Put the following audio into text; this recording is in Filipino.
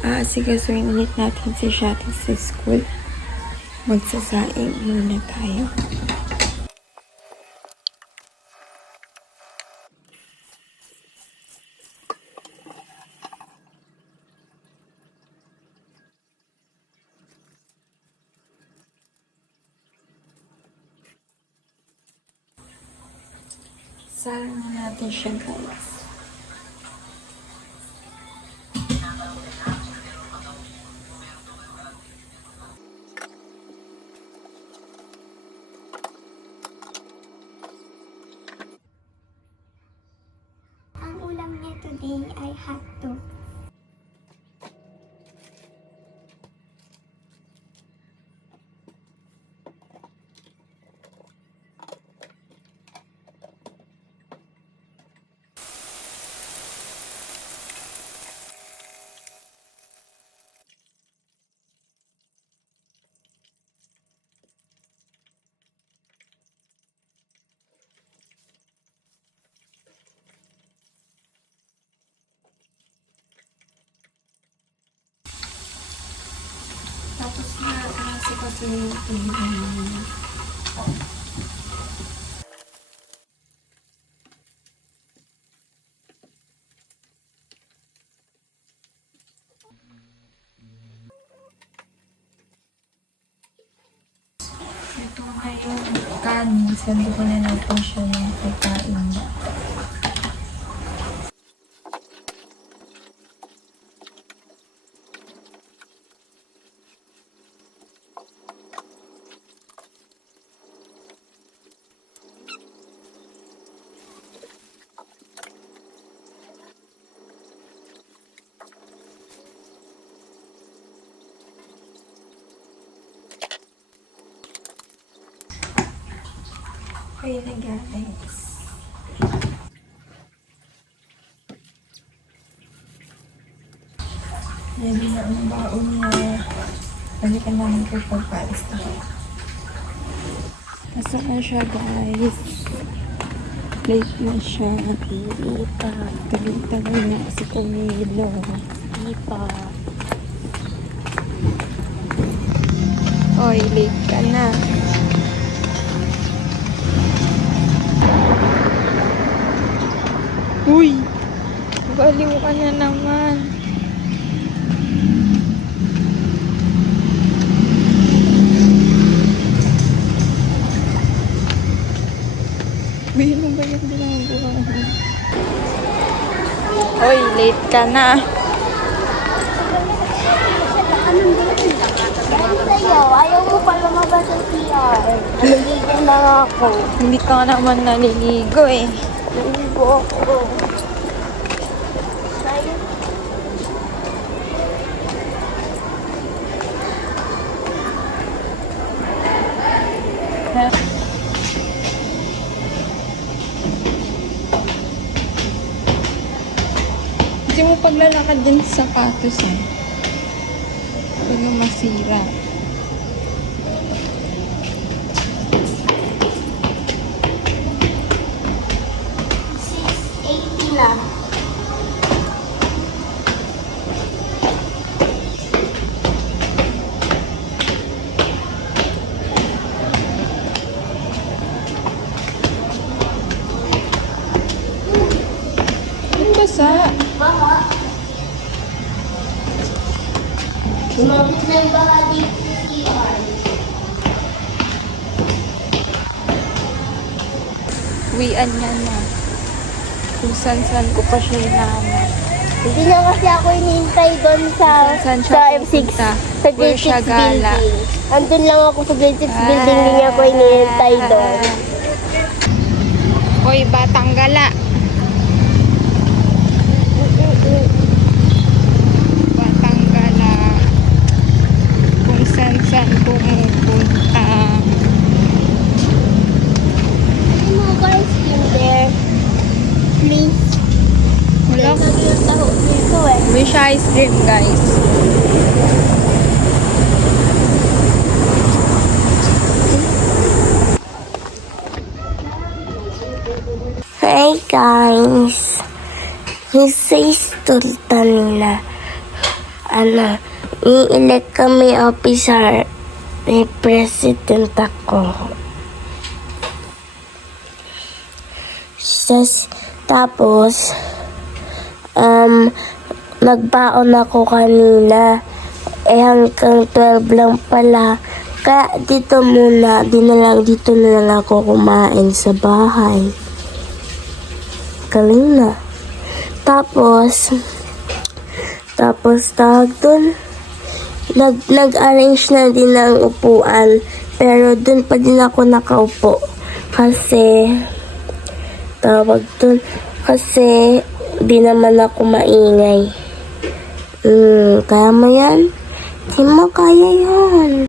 Aasikasuhin ulit natin si Shati sa school. Magsasaing muna tayo. Sarang na natin siya guys. 就 Ito ngayon, kanin. Sando ko na natin siya ng pagkain. Okay na guys. Ready na ang baon niya. Balikan namin kayo pagpalis na. Pasok na siya guys. Late na siya. Ipa. Tagal-tagal na si Camilo. Ipa. Oy, late ka na. Uy! Baliw ka na naman. Uy, ano ba yung ginagawa mo? Uy, late ka na. Ayaw mo pa lumabas sa CR. Naligo na ako. Hindi ka naman naliligo eh. Naligo ako. Sa'yo, Hindi mo paglalakad din sa sapatos eh. Huwag masira. Sumabit na yung baka dito CR. Uwian niya na. Kung saan-saan ko pa siya hinahanap. Hindi na kasi ako inihintay doon sa, Saan sa M6, pupunta? sa grade 6 siya gala? building. Andun lang ako sa grade 6 building, hindi niya ako inihintay doon. Hoy, batang gala. Batang gala. Kung saan-saan pumupunta. Ano mo guys in there? Please. Wala. Wish ice cream, guys. Hi guys. He says Sultan na ano, i-elect kami officer. May president ako. Sas, tapos, um, nagbaon ako kanina. Eh, hanggang 12 lang pala. Kaya dito muna, di na lang, dito na lang ako kumain sa bahay. Galing. Tapos, tapos tawag dun, nag, nag-arrange na din ng upuan. Pero dun pa din ako nakaupo. Kasi, tawag dun, kasi di naman ako maingay. Hmm, kaya mo yan? Di mo kaya yan.